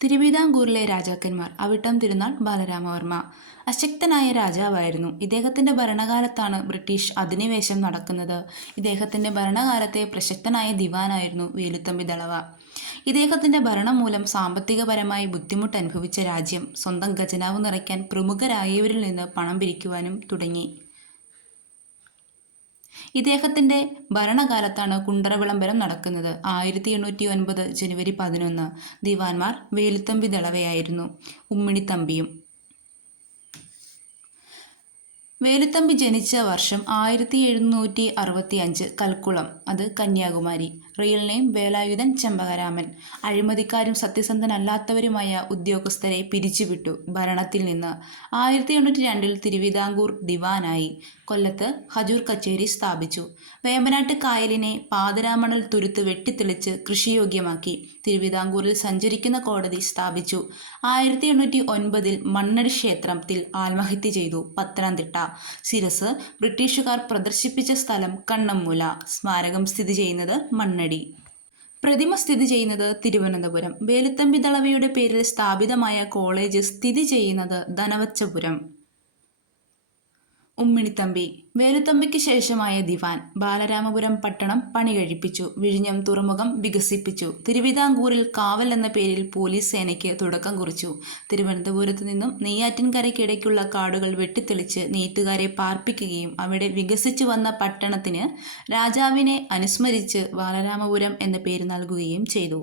തിരുവിതാംകൂറിലെ രാജാക്കന്മാർ. അവിട്ടം തിരുനാൾ ബാലരാമവർമ്മ അശക്തനായ രാജാവായിരുന്നു. ഇദ്ദേഹത്തിന്റെ ഭരണകാലത്താണ് ബ്രിട്ടീഷ് അധിനിവേശം നടക്കുന്നത്. ഇദ്ദേഹത്തിന്റെ ഭരണകാലത്തെ പ്രശസ്തനായ ദിവാനായിരുന്നു വേലുത്തമ്പി ദളവ. ഇദ്ദേഹത്തിന്റെ ഭരണം മൂലം സാമ്പത്തികപരമായി ബുദ്ധിമുട്ട് അനുഭവിച്ച രാജ്യം സ്വന്തം ഖജനാവ് നിറയ്ക്കാൻ പ്രമുഖരായവരിൽ നിന്ന് പണം പിരിക്കുവാനും തുടങ്ങി. ഇദ്ദേഹത്തിന്റെ ഭരണകാലത്താണ് കുണ്ടറ വിളംബരം നടക്കുന്നത്. 1809 ജനുവരി 11. ദിവാൻമാർ വേലുത്തമ്പി ദളവയായിരുന്നു, ഉമ്മിണിത്തമ്പിയും. വേലുത്തമ്പി ജനിച്ച വർഷം 1765 കൽക്കുളം, അത് കന്യാകുമാരി. Real name Velayudhan Chembakaraman. അഴിമതിക്കാരും സത്യസന്ധനല്ലാത്തവരുമായ ഉദ്യോഗസ്ഥരെ പിരിച്ചുവിട്ടു ഭരണത്തിൽ നിന്ന്. 1802 തിരുവിതാംകൂർ ദിവാനായി. കൊല്ലത്ത് ഹജൂർ കച്ചേരി സ്ഥാപിച്ചു. വേമ്പനാട്ട് കായലിനെ പാതിരാമണൽ തുരുത്ത് വെട്ടിത്തെളിച്ച് കൃഷിയോഗ്യമാക്കി. തിരുവിതാംകൂറിൽ സഞ്ചരിക്കുന്ന കോടതി സ്ഥാപിച്ചു. 1809 മണ്ണടി ക്ഷേത്രത്തിൽ ആത്മഹത്യ ചെയ്തു. പത്തനംതിട്ട. ശിരസ് ബ്രിട്ടീഷുകാർ പ്രദർശിപ്പിച്ച സ്ഥലം കണ്ണമ്മൂല. സ്മാരകം സ്ഥിതി ചെയ്യുന്നത് മണ്ണടി. പ്രതിമ സ്ഥിതി ചെയ്യുന്നത് തിരുവനന്തപുരം. വേലുത്തമ്പി ദളവയുടെ പേരിൽ സ്ഥാപിതമായ കോളേജ് സ്ഥിതി ചെയ്യുന്നത് ധനവച്ചപുരം. ഉമ്മിണിത്തമ്പി വേലുത്തമ്പിക്ക് ശേഷമായ ദിവാൻ. ബാലരാമപുരം പട്ടണം പണി കഴിപ്പിച്ചു. വിഴിഞ്ഞം തുറമുഖം വികസിപ്പിച്ചു. തിരുവിതാംകൂറിൽ കാവൽ എന്ന പേരിൽ പോലീസ് സേനയ്ക്ക് തുടക്കം കുറിച്ചു. തിരുവനന്തപുരത്തു നിന്നും നെയ്യാറ്റിൻകരയ്ക്കിടയ്ക്കുള്ള കാടുകൾ വെട്ടിത്തെളിച്ച് നെയ്ത്തുകാരെ പാർപ്പിക്കുകയും അവിടെ വികസിച്ചു വന്ന പട്ടണത്തിന് രാജാവിനെ അനുസ്മരിച്ച് ബാലരാമപുരം എന്ന പേര് നൽകുകയും ചെയ്തു.